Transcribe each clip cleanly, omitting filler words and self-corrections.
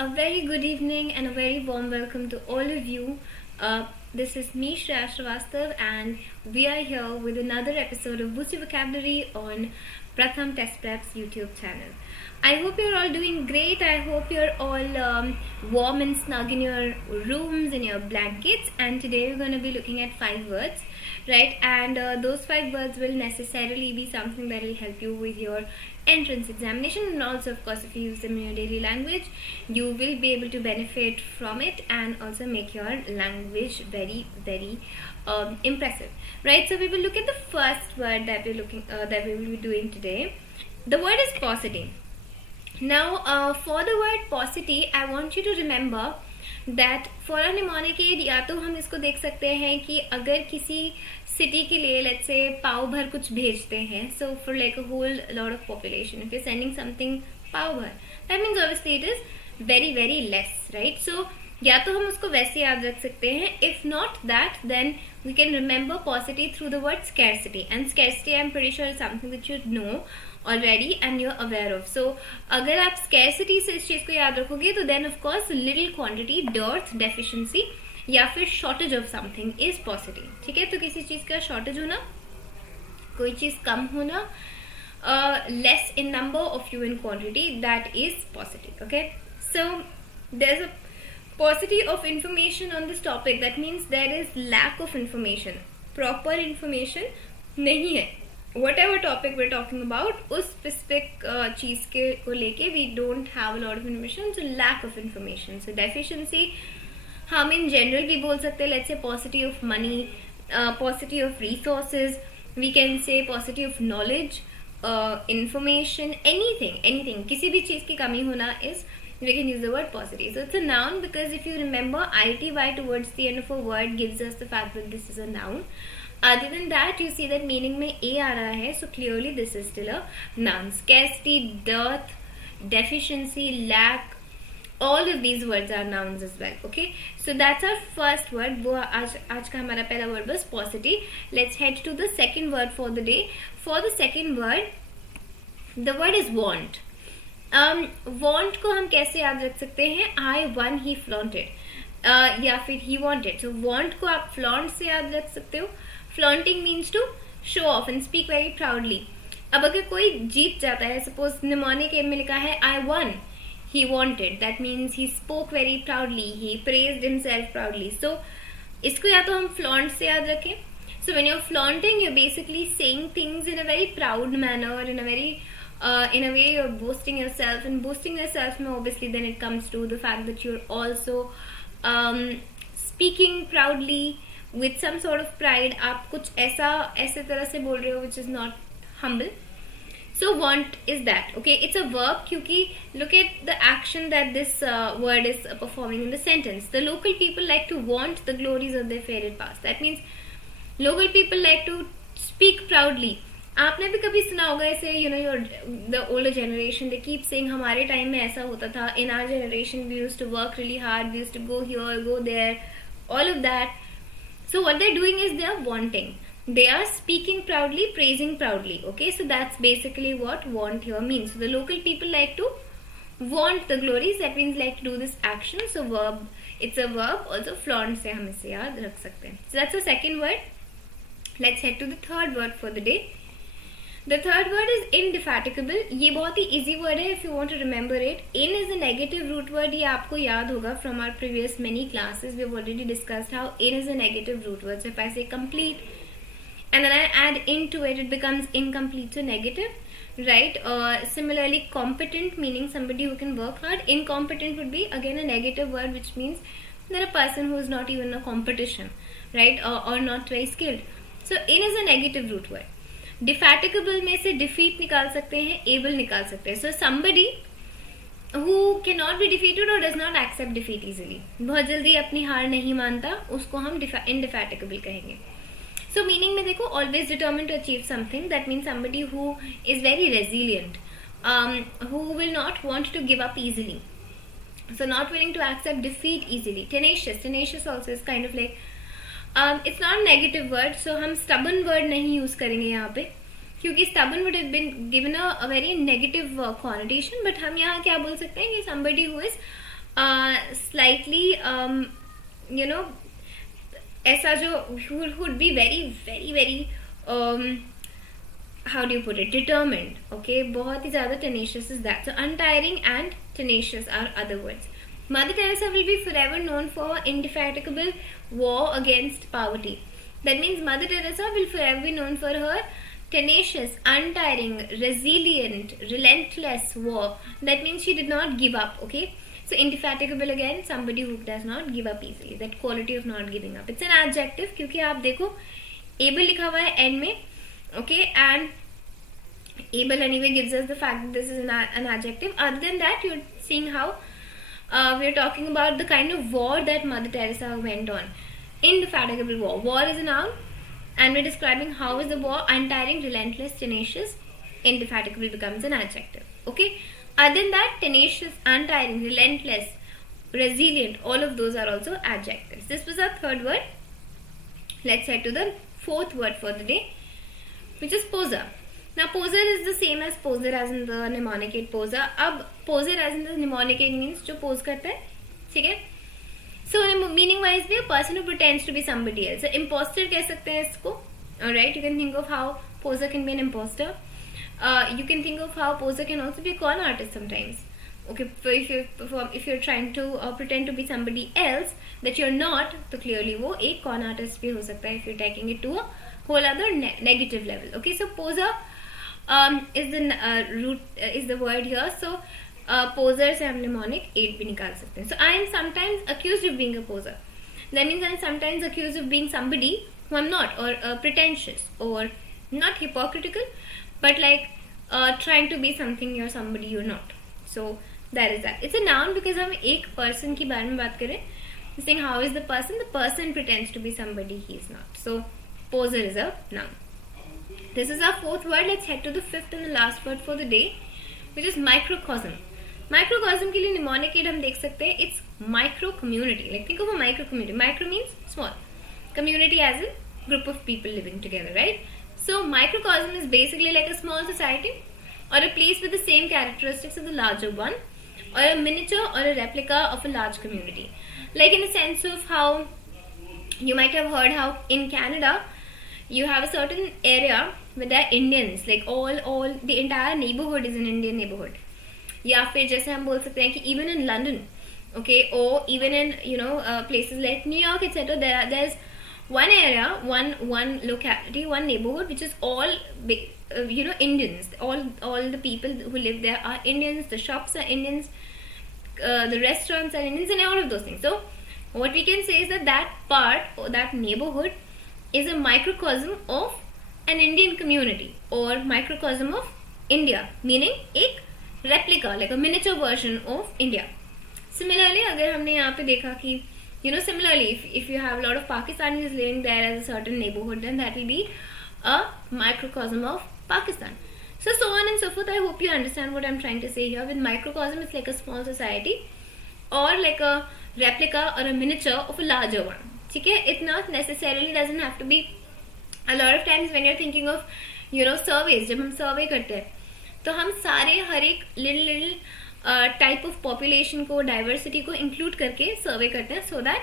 A very good evening and a very warm welcome to all of you. This is me, Shreya Srivastav, and we are here with another episode of Boost Your Vocabulary on PRATHAM Test Prep's YouTube channel. I hope you're all doing great. I hope you're all warm and snug in your rooms, in your blankets. And today we're going to be looking at 5 words, right? And those 5 words will necessarily be something that will help you with your entrance examination, and also of course if you use them in your daily language you will be able to benefit from it and also make your language very impressive, right? So we will look at the first word that we will be doing today. The word is paucity. Now for the word paucity I want you to remember that for a mnemonic aid या तो हम इसको देख सकते हैं कि अगर किसी सिटी के लिए लेट्स से पाव भर कुछ भेजते हैं, so for like a whole lot of population, if you're sending something पाव भर, that means obviously it is very less, right? So या तो हम उसको वैसे याद रख सकते हैं. If not that, then we can remember paucity through the word scarcity, and scarcity I'm pretty sure is something that you know already and you're aware of. So अगर आप scarcity से इस चीज को याद रखोगे तो then of course little quantity, dearth, deficiency या फिर shortage of something is paucity. ठीक है, तो किसी चीज का shortage होना, कोई चीज कम होना, less in number or few in quantity, that is paucity. Okay, so there's a paucity of information on this topic. That means there is lack of information, proper information नहीं है. Whatever topic we're talking about, उस specific चीज के को लेके we don't have a lot of information, so lack of information. So deficiency हम in general भी बोल सकते हैं. Let's say paucity of money, paucity of resources. We can say paucity of knowledge, information, anything. किसी भी चीज की कमी होना is, we can use the word paucity. So it's a noun because if you remember, ity towards the end of a word gives us the fact that this is a noun. Other than that, you see that meaning में a आ रहा है, so clearly this is still a noun. Scarcity, dearth, deficiency, lack, all of these words are nouns as well. Okay, so that's our first word. वो आज का हमारा पहला word was paucity. Let's head to the second word for the day. For the second word, the word is want. Want को हम कैसे याद रख सकते हैं? I won, he flaunted, या फिर he wanted. So want को आप flaunt से याद रख सकते हो. Flaunting means to show off and speak very proudly. अब अगर कोई जीत जाता है, suppose mnemonic aid में लिखा है I won, he wanted, that means he spoke very proudly, he praised himself proudly. So इसको या तो हम flaunt से याद रखें. So when you're flaunting, you're basically saying things in a very proud manner, in a way you're boasting yourself, and boasting yourself में obviously then it comes to the fact that you're also speaking proudly with some sort of pride. आप कुछ ऐसे तरह से बोल रहे हो which is not humble. So want is that. Okay, it's a verb क्योंकि look at the action that this word is performing in the sentence. The local people like to want the glories of their faded past. That means local people like to speak proudly. आपने भी कभी सुना होगा ऐसे, the older generation, they keep saying हमारे time में ऐसा होता था. In our generation we used to work really hard, we used to go here, go there, all of that. So what they're doing is they're wanting. They are speaking proudly, praising proudly. Okay, so that's basically what want here means. So the local people like to want the glories. That means like to do this action. So verb, it's a verb. Also flaunt से हम इसे याद रख सकते हैं. So that's the second word. Let's head to the third word for the day. The third word is indefatigable. ये बहुत ही easy word है if you want to remember it. In is a negative root word. ये आपको याद होगा from our previous many classes. We have already discussed how in is a negative root word. So if I say complete and then I add into it, it becomes incomplete, so negative, right? Similarly, competent, meaning somebody who can work hard. Incompetent would be again a negative word, which means that a person who is not even a competition, right? Or not very skilled. So in is a negative root word. Defatigable में से defeat निकाल सकते हैं, able निकाल सकते हैं. So somebody who cannot be defeated or does not accept defeat easily, बहुत जल्दी अपनी हार नहीं मानता, उसको हम indefatigable कहेंगे. So meaning में देखो, always determined to achieve something. That means somebody who is very resilient, who will not want to give up easily. So not willing to accept defeat easily. Tenacious also is kind of like, it's not a negative word, so हम stubborn word नहीं use करेंगे यहाँ पे, क्योंकि stubborn would have been given a very negative connotation. But हम यहाँ क्या बोल सकते हैं कि somebody who is slightly ऐसा जो would be very very very how do you put it, determined, okay, बहुत ही ज़्यादा tenacious is that. So untiring and tenacious are other words. Mother Teresa will be forever known for indefatigable war against poverty. That means Mother Teresa will forever be known for her tenacious, untiring, resilient, relentless war. That means she did not give up, okay. So indefatigable again, somebody who does not give up easily. That quality of not giving up. It's an adjective क्योंकि आप देखो able लिखा हुआ है end में, okay, and able anyway gives us the fact that this is an adjective. Other than that, you're seeing how we're talking about the kind of war that Mother Teresa went on. Indefatigable war. War is a noun, and we're describing how is the war: untiring, relentless, tenacious. Indefatigable becomes an adjective. Okay. Other than that, tenacious, untiring, relentless, resilient, all of those are also adjectives. This was our third word. Let's head to the fourth word for the day, which is poser. Now, poser is the same as poser as in the mnemonic aid poser. अब poser as in the mnemonic aid means जो pose करता है, ठीक है? So, meaning wise भी a person who pretends to be somebody else. So, imposter कह सकते हैं इसको. Alright, you can think of how poser can be an imposter. You can think of how poser can also be a con artist sometimes. Okay, if you're trying to pretend to be somebody else that you're not, तो clearly वो एक con artist भी हो सकता है if you're taking it to a whole other negative level. Okay, so poser is the root is the word here. So poser से हम mnemonic aid भी निकाल सकते हैं. So I am sometimes accused of being a poser. That means I am sometimes accused of being somebody who I'm not, or pretentious, or not hypocritical, but like trying to be something you're somebody you're not. So that is that. It's a noun because हम एक person की बारे में बात करें. Saying how is the person? The person pretends to be somebody he is not. So poser is a noun. This is our fourth word. Let's head to the fifth and the last word for the day, which is microcosm. Microcosm के लिए mnemonic aid हम देख सकते हैं. It's micro community. Like think of a micro community. Micro means small. Community as a group of people living together, right? So microcosm is basically like a small society or a place with the same characteristics of the larger one, or a miniature or a replica of a large community. Like in the sense of how you might have heard how in Canada you have a certain area where there are Indians, like all the entire neighborhood is an Indian neighborhood. या फिर जैसे हम बोल सकते हैं कि even in London, okay, or even in places like New York, etc. There's one area, one locality, one neighborhood which is all Indians. All the people who live there are Indians. The shops are Indians. The restaurants are Indians, and all of those things. So what we can say is that part or that neighborhood is a microcosm of an Indian community or microcosm of India, meaning एक replica, like a miniature version of India. Similarly, अगर हमने यहाँ पे देखा कि similarly, if you have a lot of Pakistanis living there as a certain neighborhood, then that will be a microcosm of Pakistan. So on and so forth. I hope you understand what I'm trying to say here. With microcosm, it's like a small society or like a replica or a miniature of a larger one. Okay? It not necessarily doesn't have to be. A lot of times when you're thinking of surveys, जब हम survey करते हैं तो हम सारे हर एक little type of population को, diversity को include करके survey करते हैं, so that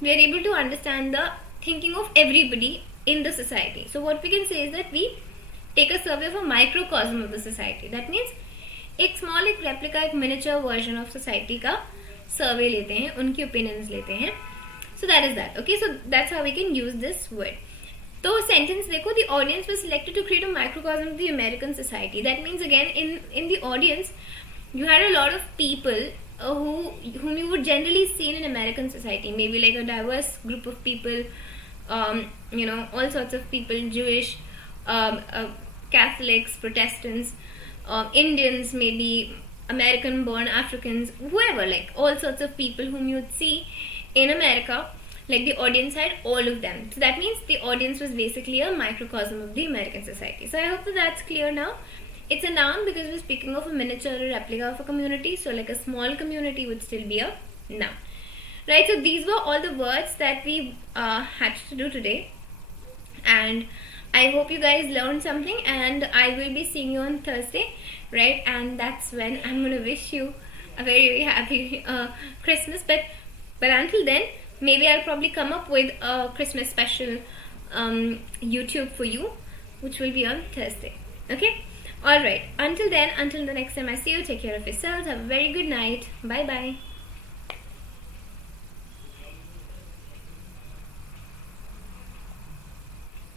we are able to understand the thinking of everybody in the society. So what we can say is that we take a survey of a microcosm of the society. That means एक small, एक replica, एक miniature version of society का survey लेते हैं, उनकी opinions लेते हैं. So that is that. Okay, so that's how we can use this word. तो sentence देखो, the audience was selected to create a microcosm of the American society. That means again in the audience you had a lot of people whom you would generally see in an American society. Maybe like a diverse group of people, all sorts of people, Jewish, Catholics, Protestants, Indians, maybe American-born Africans, whoever, like all sorts of people whom you would see in America. Like the audience had all of them. So that means the audience was basically a microcosm of the American society. So I hope that's clear now. It's a noun because we're speaking of a miniature or replica of a community. So like a small community would still be a noun. Right, so these were all the words that we had to do today. And I hope you guys learned something, and I will be seeing you on Thursday, right? And that's when I'm going to wish you a very happy Christmas. But until then, maybe I'll probably come up with a Christmas special YouTube for you, which will be on Thursday. Okay? Alright. Until then, until the next time I see you, take care of yourselves. Have a very good night. Bye bye.